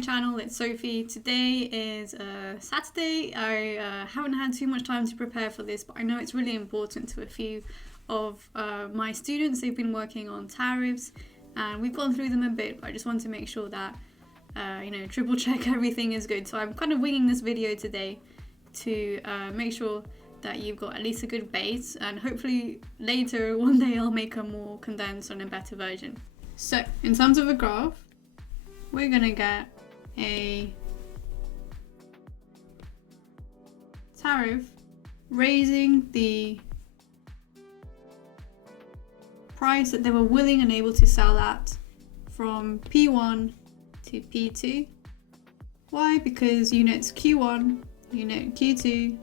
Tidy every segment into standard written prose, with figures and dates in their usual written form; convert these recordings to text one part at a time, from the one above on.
channel, it's Sophie. Today is Saturday. I haven't had too much time to prepare for this, but I know it's really important to a few of my students. They've been working on tariffs and we've gone through them a bit, but I just want to make sure that, triple check everything is good. So I'm kind of winging this video today to make sure that you've got at least a good base, and hopefully later one day I'll make a more condensed and a better version. So in terms of a graph, we're gonna get a tariff raising the price that they were willing and able to sell at from P1 to P2. Why? Because units Q1, unit Q2,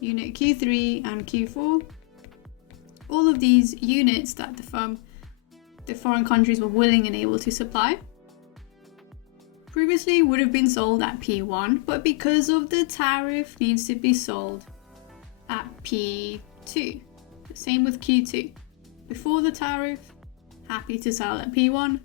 unit Q3 and Q4, all of these units that the foreign countries were willing and able to supply previously would have been sold at P1, but because of the tariff needs to be sold at P2. The same with Q2. Before the tariff, happy to sell at P1.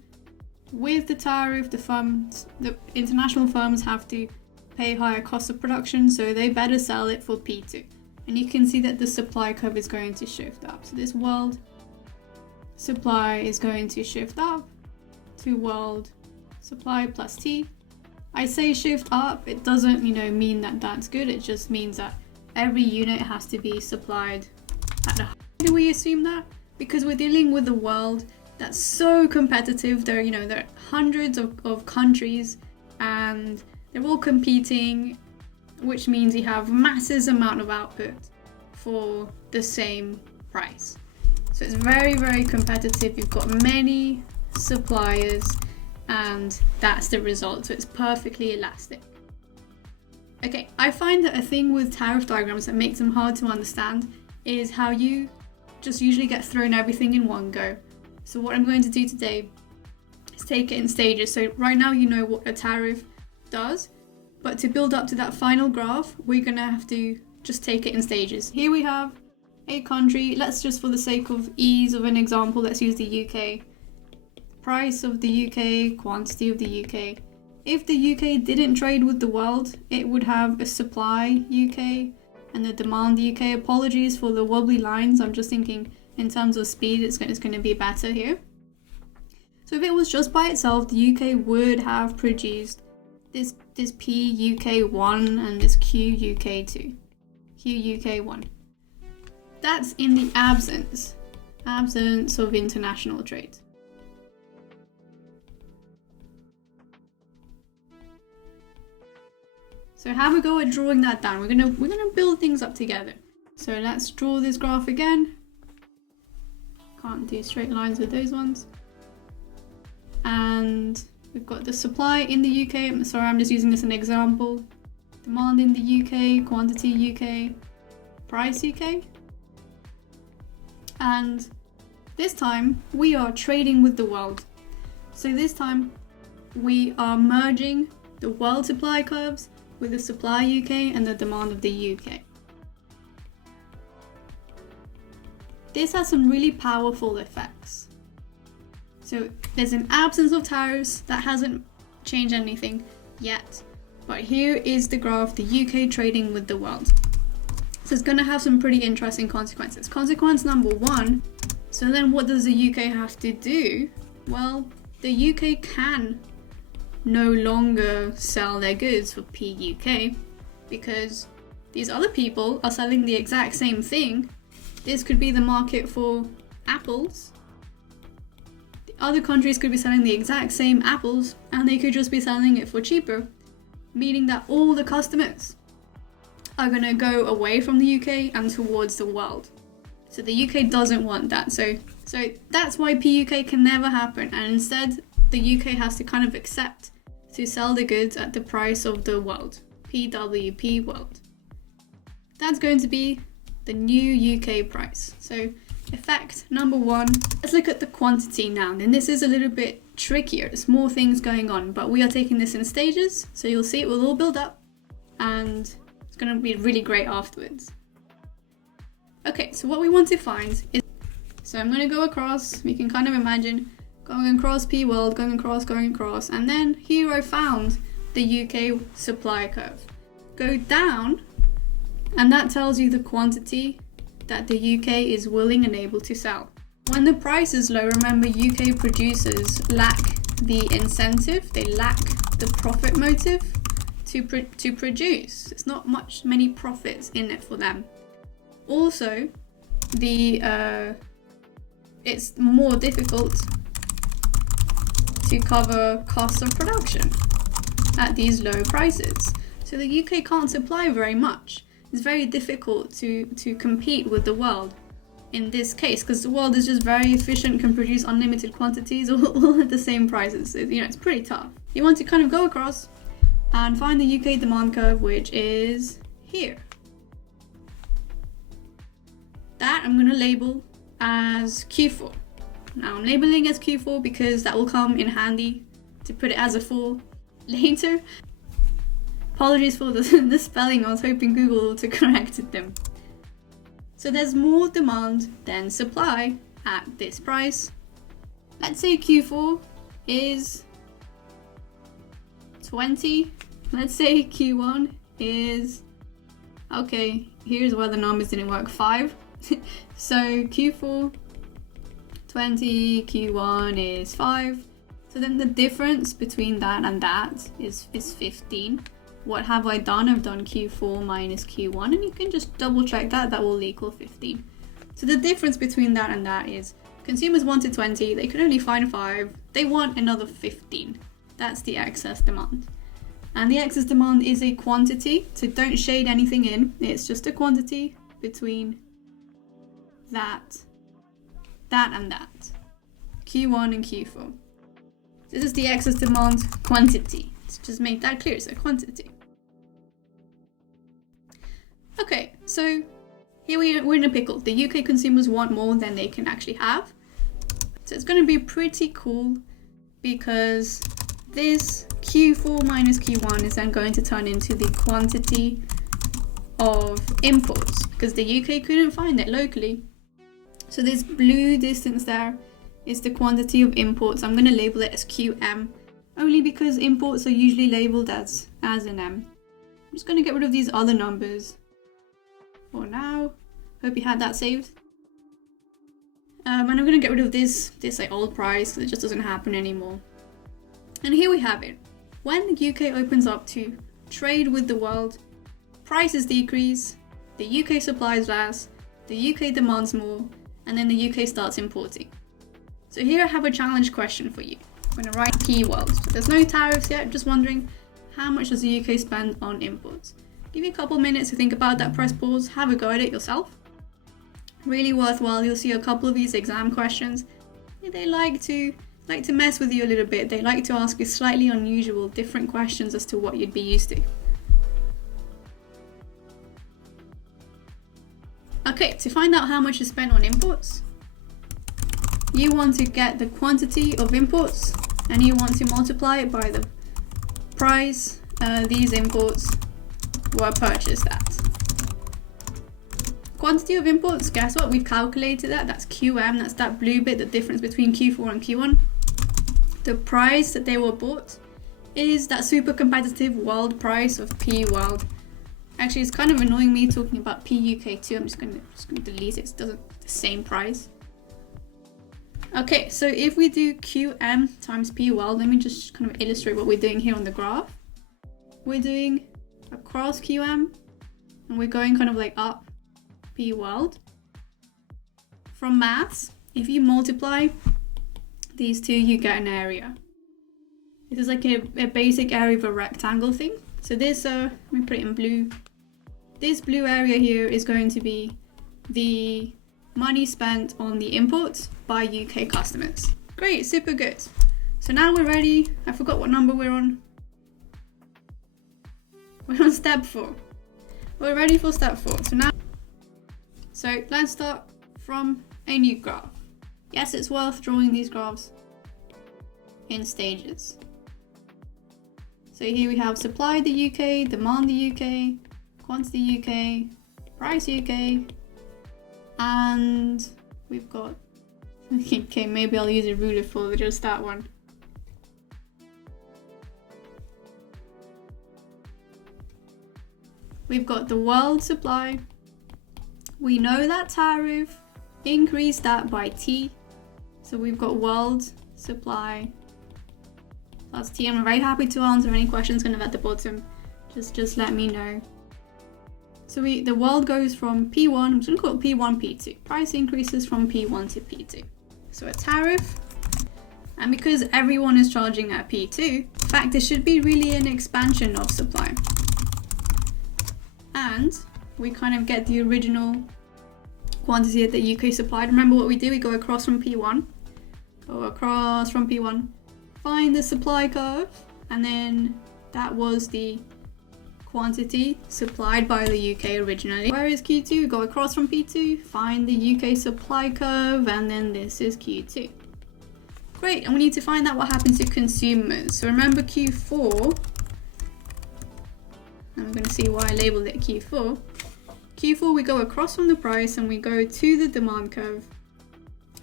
With the tariff, the international firms have to pay higher cost of production, so they better sell it for P2. And you can see that the supply curve is going to shift up. So this world supply is going to shift up to world supply plus T. I say shift up, it doesn't mean that that's good, it just means that every unit has to be supplied at a high. Why do we assume that? Because we're dealing with a world that's so competitive. There are hundreds of countries and they're all competing, which means you have massive amount of output for the same price. So it's very, very competitive. You've got many suppliers and that's the result. So it's perfectly elastic. Okay, I find that a thing with tariff diagrams that makes them hard to understand is how you just usually get thrown everything in one go. So what I'm going to do today is take it in stages. So right now you know what a tariff does, but to build up to that final graph, we're gonna have to just take it in stages. Here we have a country. Let's just, for the sake of ease of an example, let's use the UK. Price of the UK, quantity of the UK. If the UK didn't trade with the world, it would have a supply UK and a demand UK. Apologies for the wobbly lines. I'm just thinking in terms of speed, it's going to be better here. So if it was just by itself, the UK would have produced this P UK1 and this Q UK2, Q UK1. That's in the absence of international trade. So have a go at drawing that down. We're gonna build things up together. So let's draw this graph again. Can't do straight lines with those ones. And we've got the supply in the UK. I'm sorry, I'm just using this as an example. Demand in the UK, quantity UK, price UK. And this time we are trading with the world. So this time we are merging the world supply curves with the supply UK and the demand of the UK. This has some really powerful effects. So there's an absence of tariffs that hasn't changed anything yet, but here is the graph, the UK trading with the world. So it's going to have some pretty interesting consequences. Consequence number one, so then what does the UK have to do? Well, the UK can no longer sell their goods for PUK because these other people are selling the exact same thing. This could be the market for apples. The other countries could be selling the exact same apples and they could just be selling it for cheaper, meaning that all the customers are going to go away from the UK and towards the world. So the UK doesn't want that. So that's why PUK can never happen, and instead the UK has to kind of accept to sell the goods at the price of the world, PWP world. That's going to be the new UK price. So effect number one, let's look at the quantity now. And this is a little bit trickier, there's more things going on, but we are taking this in stages. So you'll see it will all build up and it's going to be really great afterwards. Okay, so what we want to find is, so I'm going to go across, we can kind of imagine going across P world, going across, and then here I found the UK supply curve. Go down, and that tells you the quantity that the UK is willing and able to sell. When the price is low, remember UK producers lack the incentive, they lack the profit motive to produce. It's not many profits in it for them. Also, it's more difficult to cover costs of production at these low prices. So the UK can't supply very much. It's very difficult to compete with the world in this case, because the world is just very efficient, can produce unlimited quantities all at the same prices. It's pretty tough. You want to kind of go across and find the UK demand curve, which is here. That I'm going to label as Q4. Now I'm labeling as Q4 because that will come in handy to put it as a 4 later. Apologies for the spelling, I was hoping Google to correct them. So there's more demand than supply at this price. Let's say Q4 is 20. Let's say Q1 is, okay, here's where the numbers didn't work, 5. So Q4, 20, Q1 is 5. So then the difference between that and that is 15. What have I done? I've done Q4 minus Q1, and you can just double check that will equal 15. So the difference between that and that is consumers wanted 20, they could only find 5, they want another 15. That's the excess demand. And the excess demand is a quantity, so don't shade anything in, it's just a quantity between that and that. Q1 and Q4. This is the excess demand quantity. Let's just make that clear, it's a quantity. Okay, so here we're in a pickle. The UK consumers want more than they can actually have. So it's going to be pretty cool because this Q4 minus Q1 is then going to turn into the quantity of imports because the UK couldn't find it locally. So this blue distance there is the quantity of imports. I'm going to label it as QM only because imports are usually labeled as an M. I'm just going to get rid of these other numbers for now. Hope you had that saved. And I'm going to get rid of this like old price because it just doesn't happen anymore. And here we have it. When the UK opens up to trade with the world, prices decrease, the UK supplies less, the UK demands more, and then the UK starts importing. So here I have a challenge question for you. I'm going to write keywords. So there's no tariffs yet, just wondering how much does the UK spend on imports? Give you a couple minutes to think about that, press pause, have a go at it yourself. Really worthwhile. You'll see a couple of these exam questions. They like to mess with you a little bit. They like to ask you slightly unusual, different questions as to what you'd be used to. Okay, to find out how much is spent on imports, you want to get the quantity of imports and you want to multiply it by the price these imports were purchased at. Quantity of imports, guess what? We've calculated that. That's QM, that's that blue bit, the difference between Q4 and Q1. The price that they were bought is that super competitive world price of P world. Actually, it's kind of annoying me talking about PUK too. I'm just gonna delete it. It doesn't the same price. Okay, so if we do QM times P world, let me just kind of illustrate what we're doing here on the graph. We're doing across QM, and we're going kind of like up P world. From maths, if you multiply these two, you get an area. This is like a basic area of a rectangle thing. So this, let me put it in blue. This blue area here is going to be the money spent on the imports by UK customers. Great, super good. So now we're ready. I forgot what number we're on. We're on step 4. We're ready for step 4. So let's start from a new graph. Yes, it's worth drawing these graphs in stages. So here we have supply the UK, demand the UK, quantity UK, price UK, and we've got, okay, maybe I'll use a ruler for just that one. we've got the world supply. We know that tariff, increase that by T. So we've got world supply plus T. I'm very happy to answer any questions kind of at the bottom. Just let me know. So the world goes from P1, I'm just going to call it P1, P2. Price increases from P1 to P2. So a tariff. And because everyone is charging at P2, in fact, there should be really an expansion of supply. And we kind of get the original quantity that the UK supplied. Remember what we do? We go across from P1. Go across from P1. Find the supply curve. And then that was the quantity supplied by the UK originally. Where is Q2? We go across from P2. Find the UK supply curve. And then this is Q2. Great, and we need to find out what happens to consumers. So remember Q4, and we're going to see why I labeled it Q4. Q4, we go across from the price and we go to the demand curve,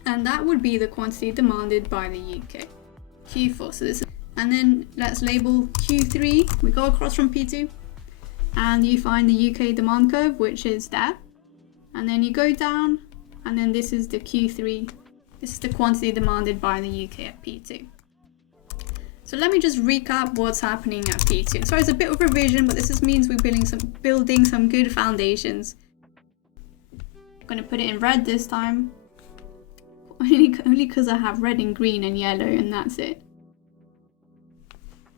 and that would be the quantity demanded by the UK. Q4, so this is, and then let's label Q3, we go across from P2, and you find the UK demand curve, which is there, and then you go down, and then this is the Q3. This is the quantity demanded by the UK at P2. So let me just recap what's happening at P2. Sorry, it's a bit of revision, but this just means we're building some good foundations. I'm going to put it in red this time. Only because I have red and green and yellow, and that's it.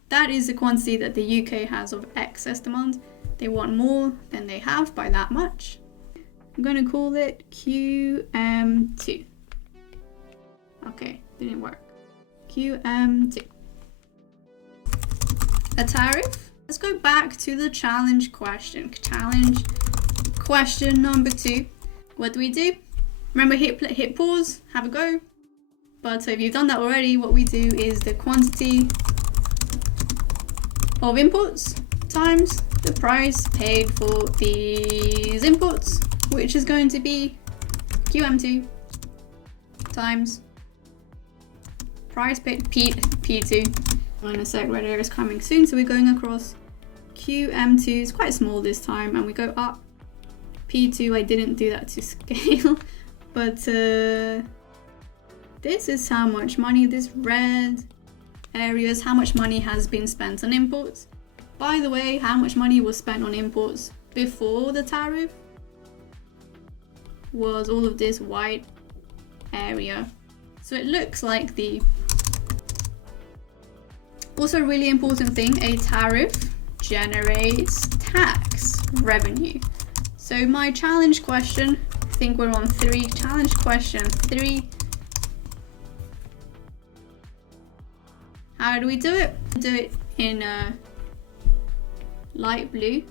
That is the quantity that the UK has of excess demand. They want more than they have by that much. I'm going to call it QM2. Okay, didn't work. QM2. A tariff. Let's go back to the challenge question. Challenge question number 2. What do? Remember, hit pause, have a go. But if you've done that already, what we do is the quantity of imports times the price paid for these imports, which is going to be QM2 times price paid P2. In a sec, red area is coming soon, so we're going across. QM2 is quite small this time, and we go up. P2, I didn't do that to scale, but this is how much money, this red area is how much money has been spent on imports. By the way, how much money was spent on imports before the tariff was all of this white area. So it looks like the also really important thing, a tariff generates tax revenue. So my challenge question, I think we're on 3, challenge question 3. How do we do it? Do it in light blue.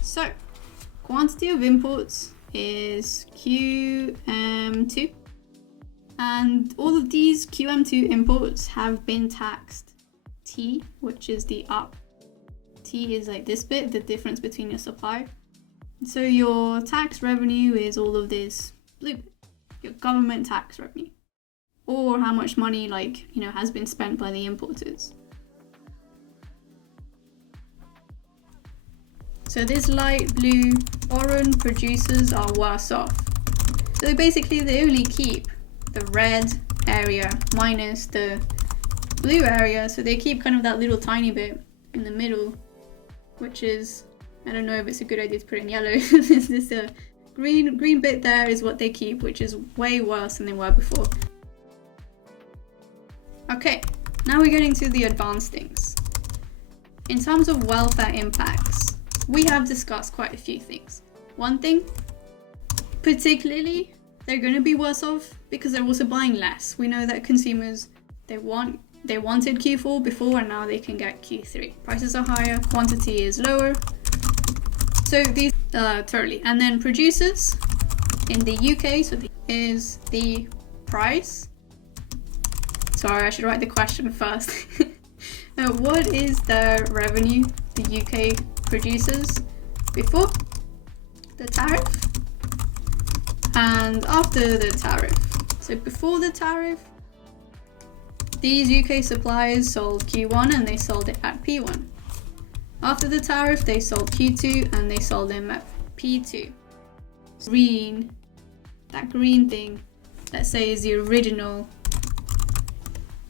So quantity of imports is QM2. And all of these QM2 imports have been taxed T, which is the up. T is like this bit, the difference between your supply. So your tax revenue is all of this blue bit, your government tax revenue. Or how much money has been spent by the importers. So this light blue, foreign producers are worse off. So basically they only keep the red area minus the blue area, so they keep kind of that little tiny bit in the middle, which is, I don't know if it's a good idea to put in yellow. This green bit there is what they keep, which is way worse than they were before. Okay, now we're getting to the advanced things. In terms of welfare impacts, we have discussed quite a few things. One thing, particularly, they're going to be worse off because they're also buying less. We know that consumers, they wanted Q4 before, and now they can get Q3. Prices are higher, quantity is lower. So these, totally. And then producers in the UK, so is the price. Sorry, I should write the question first. What is the revenue the UK produces before the tariff and after the tariff? So before the tariff, these UK suppliers sold Q1 and they sold it at P1. After the tariff, they sold Q2 and they sold them at P2. Green, that green thing, let's say is the original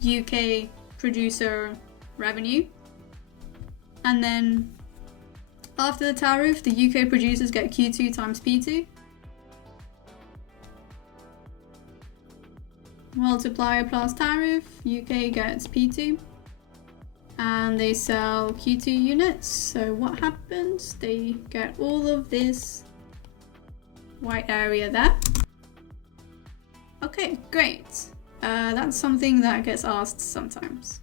UK producer revenue. And then after the tariff, the UK producers get Q2 times P2. Multiplier plus tariff, UK gets P2. And they sell Q2 units. So what happens? They get all of this white area there. Okay, great. That's something that gets asked sometimes.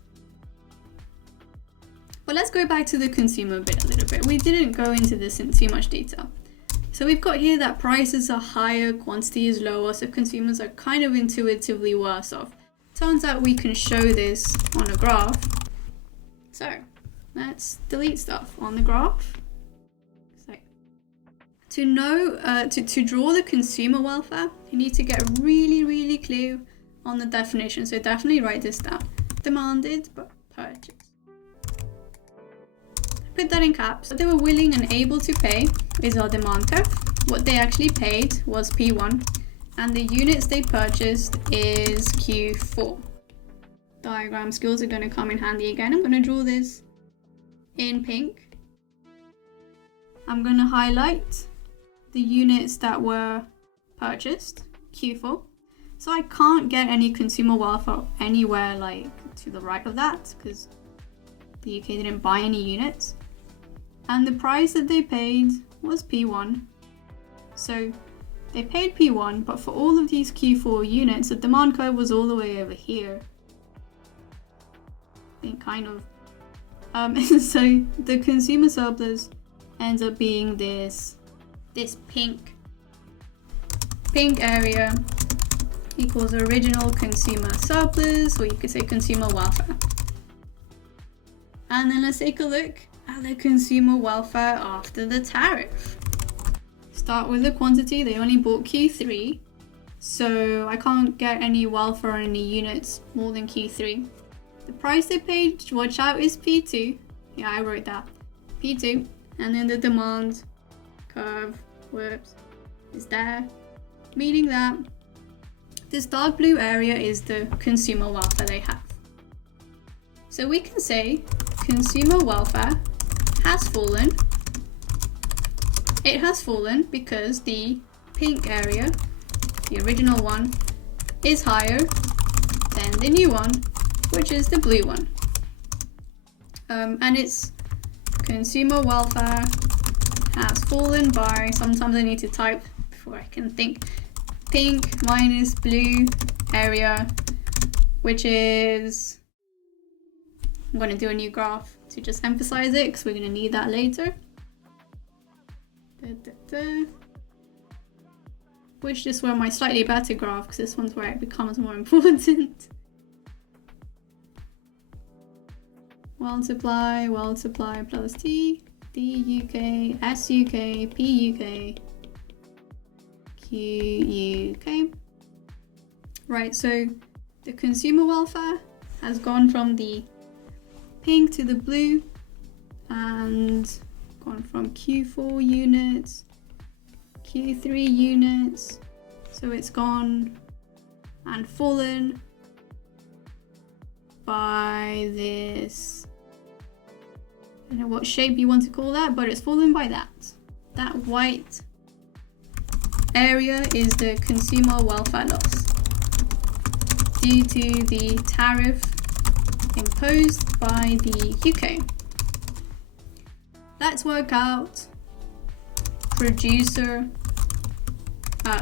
But let's go back to the consumer bit a little bit. We didn't go into this in too much detail. So we've got here that prices are higher, quantity is lower, so consumers are kind of intuitively worse off. Turns out we can show this on a graph. So let's delete stuff on the graph. So to know, to draw the consumer welfare, you need to get really clear on the definition. So definitely write this down. Demanded but purchased. Put that in caps. What they were willing and able to pay is our demand curve. What they actually paid was P1, and the units they purchased is Q4. Diagram skills are going to come in handy again. I'm going to draw this in pink. I'm going to highlight the units that were purchased, Q4. So I can't get any consumer welfare anywhere like to the right of that because the UK didn't buy any units. And the price that they paid was P1. So they paid P1, but for all of these Q4 units, the demand curve was all the way over here. I think kind of. So the consumer surplus ends up being this pink area equals original consumer surplus, or you could say consumer welfare. And then let's take a look at the consumer welfare after the tariff. Start with the quantity. They only bought Q3, so I can't get any welfare or any units more than Q3. The price they paid, watch out, is P2. Yeah, I wrote that. P2. And then the demand curve, is there. Meaning that this dark blue area is the consumer welfare they have. So we can say consumer welfare has fallen. It has fallen because the pink area, the original one, is higher than the new one, which is the blue one. And its consumer welfare has fallen by, sometimes I need to type before I can think, pink minus blue area, which is, I'm going to do a new graph to just emphasize it because we're going to need that later. Which this were my slightly better graph because this one's where it becomes more important. Multiply plus T, D UK, S UK, P UK, Q UK. Right, so the consumer welfare has gone from the pink to the blue and gone from Q4 units, Q3 units. So it's gone and fallen by this, I don't know what shape you want to call that, but it's fallen by that. That white area is the consumer welfare loss due to the tariff imposed by the UK. Let's work out producer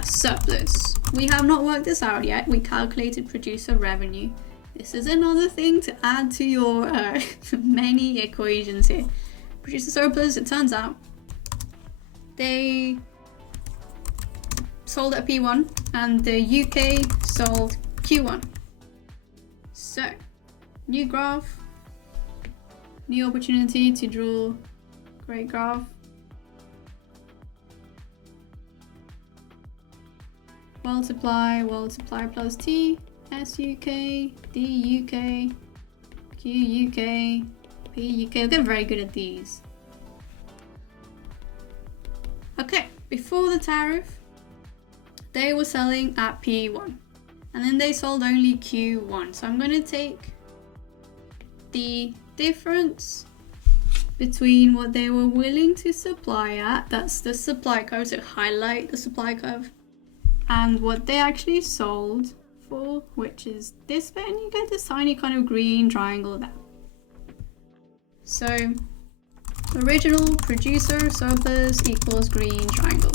surplus. We have not worked this out yet. We calculated producer revenue. This is another thing to add to your many equations here. Producer surplus, it turns out they sold at P1 and the UK sold Q1. So, new graph, new opportunity to draw great graph. Multiply plus T, S UK, D UK, Q UK, P UK. We'll get very good at these. before the tariff, they were selling at P1, and then they sold only Q1. So I'm going to take the difference between what they were willing to supply at, that's the supply curve, so highlight the supply curve, and what they actually sold for, which is this bit, and you get this tiny kind of green triangle there. So original producer surplus equals green triangle.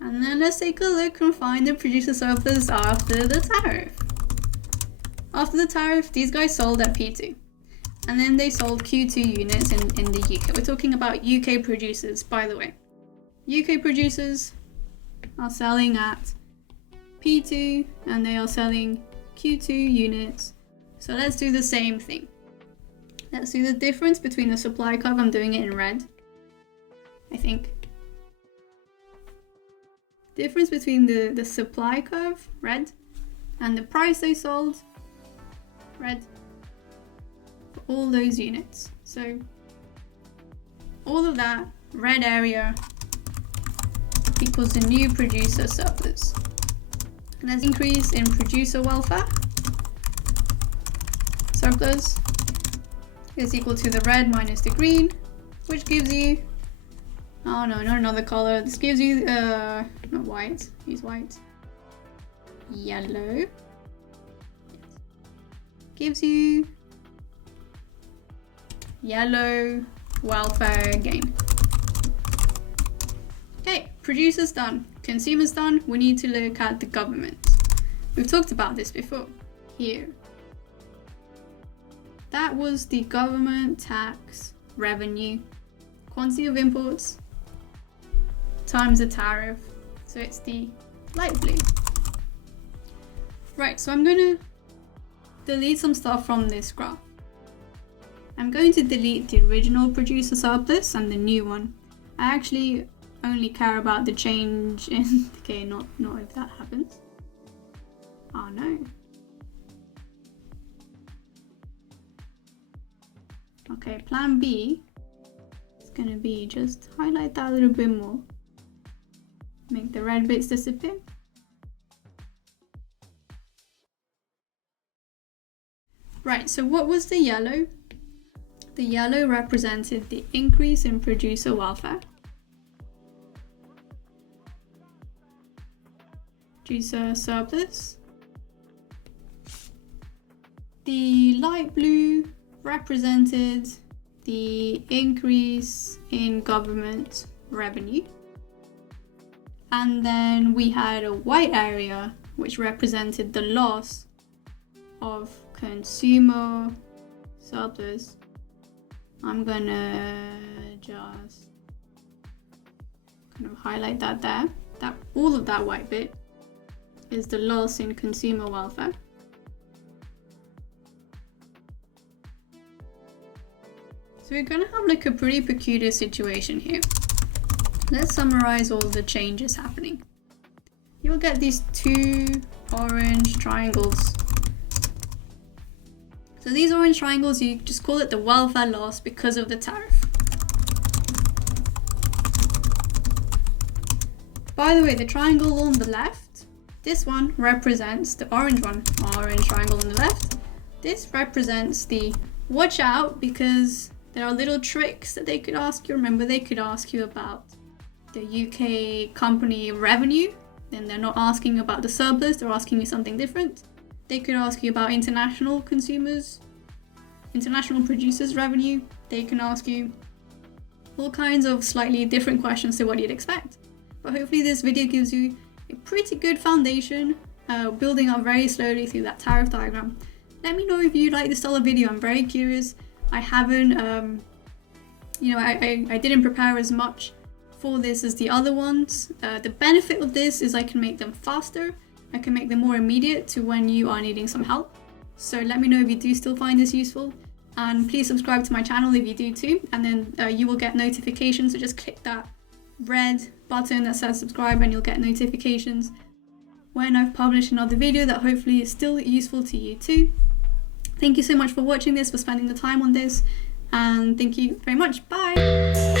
And then let's take a look and find the producer surplus after the tariff. After the tariff, these guys sold at P2. And then they sold Q2 units in the UK. We're talking about UK producers, by the way. UK producers are selling at P2 and they are selling Q2 units. So let's do the same thing. Let's do the difference between the supply curve. I'm doing it in red, I think. Difference between the supply curve, red, and the price they sold, red, for all those units. So all of that red area equals the new producer surplus. And there's increase in producer welfare surplus is equal to the red minus the green, which gives you, oh no, not another color. This gives you, not white, use white, yellow, gives you yellow welfare gain. Okay, producers done, consumers done. We need to look at the government. We've talked about this before. Here, that was the government tax revenue, quantity of imports times the tariff. So it's the light blue. Right, so I'm going to delete some stuff from this graph. I'm going to delete the original producer surplus and the new one. I actually only care about the change in, okay, not if that happens. Oh no. Okay, plan B is going to be just highlight that a little bit more. Make the red bits disappear. Right, so what was the yellow? The yellow represented the increase in producer welfare. Producer surplus. The light blue represented the increase in government revenue. And then we had a white area which represented the loss of consumer surplus. I'm gonna just kind of highlight that there. That all of that white bit is the loss in consumer welfare. So we're gonna have like a pretty peculiar situation here. Let's summarize all the changes happening. You'll get these two orange triangles. So these orange triangles, you just call it the welfare loss because of the tariff. By the way, the triangle on the left, this one represents the orange one, orange triangle on the left. This represents the watch out because there are little tricks that they could ask you. Remember, they could ask you about the UK company revenue. Then they're not asking about the surplus, they're asking you something different. They could ask you about international consumers, international producers revenue. They can ask you all kinds of slightly different questions to what you'd expect. But hopefully this video gives you a pretty good foundation, building up very slowly through that tariff diagram. Let me know if you like this style of video. I'm very curious. I haven't, I didn't prepare as much for this as the other ones. The benefit of this is I can make them faster. I can make them more immediate to when you are needing some help. So let me know if you do still find this useful. And please subscribe to my channel if you do too. And then you will get notifications. So just click that red button that says subscribe and you'll get notifications when I've published another video that hopefully is still useful to you too. Thank you so much for watching this, for spending the time on this. And thank you very much. Bye.